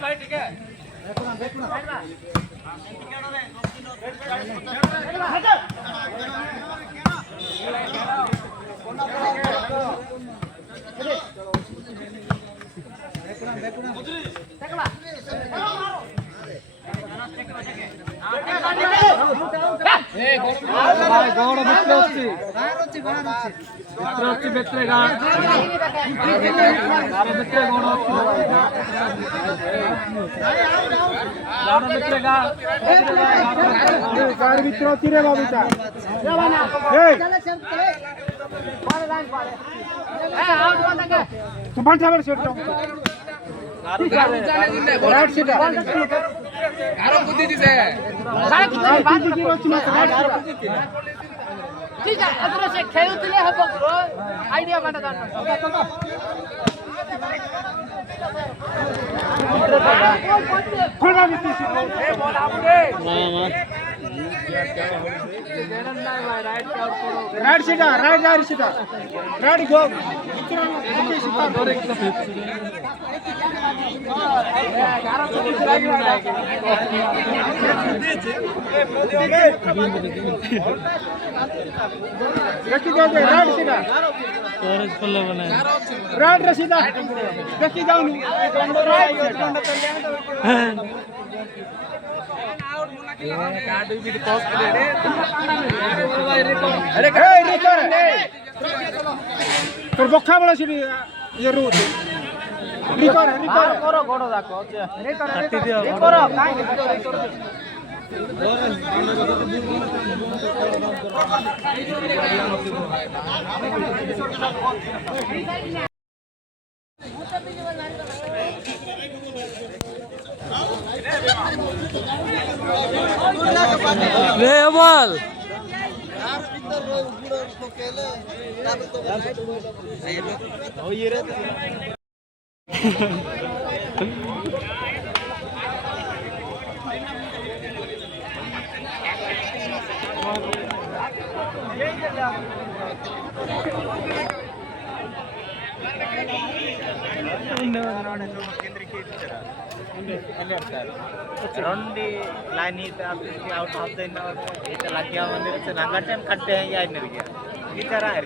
भाई ठीक है గౌడ బిట్రే వచ్చి బిట్రేగా బిట్రే గౌడ బిట్రేగా గాడి బిట్రే వచ్చి రే బాబుతా तू बंद ठेवर सेट राइट सीट आरो बुद्धि दिसे ठीक है अदर से खेलुतले हबो आइडिया माटा दान खोलना बिस्ती ए बोल आपने right seat right seat right go right सीधा देखी जाऊन তোর বক্ষা বলা ছিল ये रूट रिकर करो गोड़ो दाको रे करो काई रे बोल रौंडी line out of the it लग गया मंदिर से रंगा टाइम कटते हैं या नहीं गया ये तरह है